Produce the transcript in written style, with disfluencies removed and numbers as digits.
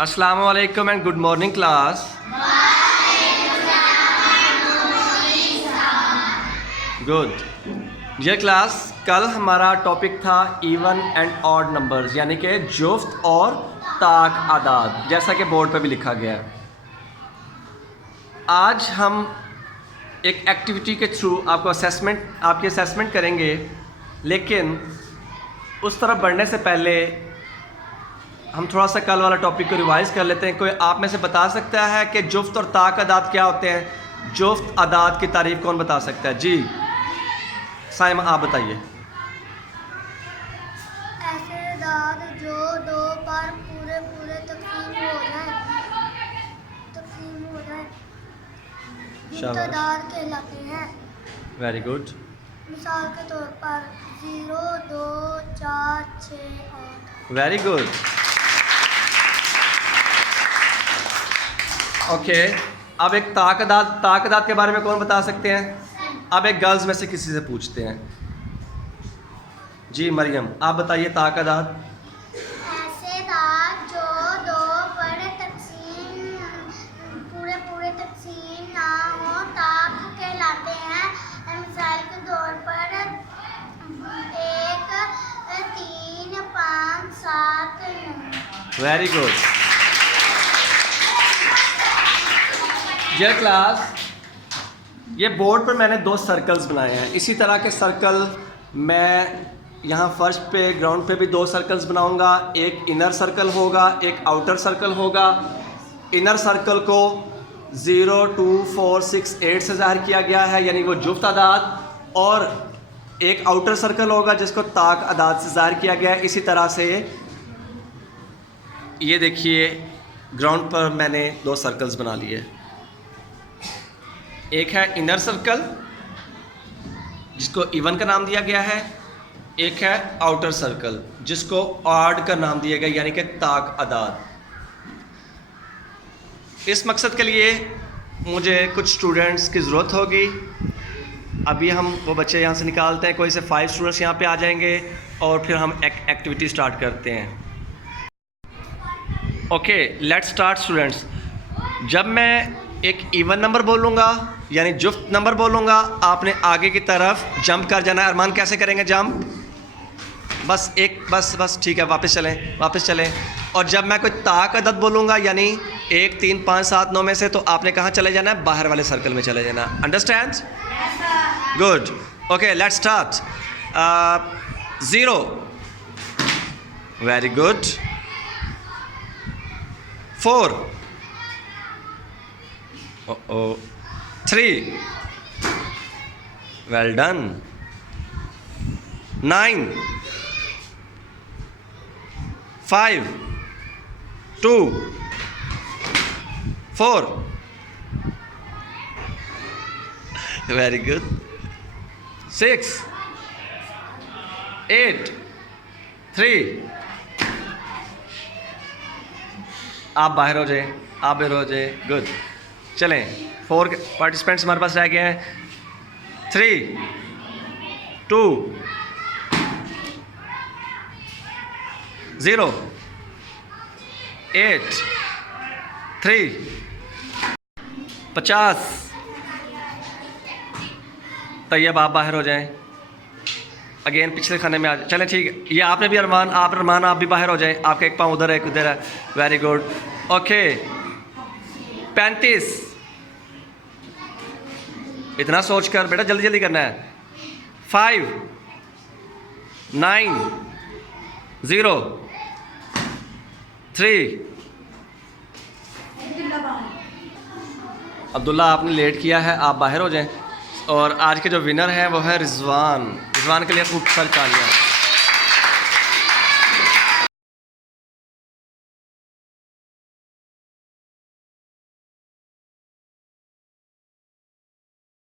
अस्सलाम वालेकुम and good morning class. Good. ये क्लास कल हमारा टॉपिक था इवन एंड ऑड नंबर्स, यानी कि जुफ्त और ताक आदाद, जैसा कि बोर्ड पे भी लिखा गया है। आज हम एक एक्टिविटी के थ्रू आपकी असेसमेंट करेंगे, लेकिन उस तरफ बढ़ने से पहले हम थोड़ा सा कल वाला टॉपिक को रिवाइज कर लेते हैं। कोई आप में से बता सकता है कि जुफ्त और ताक आदाद क्या होते हैं? जुफ्त आदाद की तारीफ कौन बता सकता है? जी साइमा, आप बताइए। ऐसे आदाद जो दो पर पूरे पूरे तकसीम हो जाए मुतदाद कहलाते हैं। Very good. मिसाल के तौर पर 0, 2, 4, 6, 8। Very good. ओके, अब एक ताक आदाद के बारे में कौन बता सकते हैं? अब एक गर्ल्स में से किसी से पूछते हैं। जी मरियम, आप बताइए ताक आदाद। ऐसे आदाद जो दो पर पूरे तकसीम ना हो ताक कहलाते हैं। मिसाल के तौर पर 1, 3, 5, 7, 9। Very good. ये क्लास, ये बोर्ड पर मैंने 2 सर्कल्स बनाए हैं। इसी तरह के सर्कल मैं यहाँ फर्श पे ग्राउंड पे भी 2 सर्कल्स बनाऊंगा। एक इनर सर्कल होगा, एक आउटर सर्कल होगा। इनर सर्कल को 0, 2, 4, 6, 8 से ज़ाहिर किया गया है, यानी वो जुफ्त आदाद, और एक आउटर सर्कल होगा जिसको ताक आदाद से ज़ाहिर किया गया है। इसी तरह से ये देखिए, ग्राउंड पर मैंने 2 सर्कल्स बना लिए। एक है इनर सर्कल जिसको इवन का नाम दिया गया है, एक है आउटर सर्कल जिसको ऑड का नाम दिया गया, यानी कि ताक आदाद। इस मकसद के लिए मुझे कुछ स्टूडेंट्स की ज़रूरत होगी। अभी हम वो बच्चे यहाँ से निकालते हैं। कोई से 5 स्टूडेंट्स यहाँ पे आ जाएंगे और फिर हम एक्टिविटी स्टार्ट करते हैं। Okay, let's start students. जब मैं एक इवन नंबर बोलूँगा, यानी जुफ्त नंबर बोलूँगा, आपने आगे की तरफ जंप कर जाना है। अरमान, कैसे करेंगे जंप? बस ठीक है, वापस चलें। और जब मैं कोई ताक अदद बोलूँगा, यानी 1, 3, 5, 7, 9 में से, तो आपने कहाँ चले जाना है? बाहर वाले सर्कल में चले जाना। Understand? Good. Okay, let's start. 0। Very good. 4। 3. Well done. 9. 5. 2. 4. Very good. 6. 8. 3. आप बाहर हो जाए। गुड। चलें, 4 पार्टिसिपेंट्स हमारे पास रह गए हैं। 3, 2, 0, 8, 3, 50। तैयब, आप बाहर हो जाएं। अगेन पिछले खाने में आ जाए। चलें, ठीक है। ये आपने भी अरमान आप भी बाहर हो जाएं। आपका एक पाँव उधर है, एक उधर है। Very good. ओके, 35। इतना सोच कर बेटा, जल्दी करना है। 5, 9, 0, 3। अब्दुल्ला, आपने लेट किया है, आप बाहर हो जाएं। और आज के जो विनर हैं वो है रिजवान के लिए खूब सारी तालियां।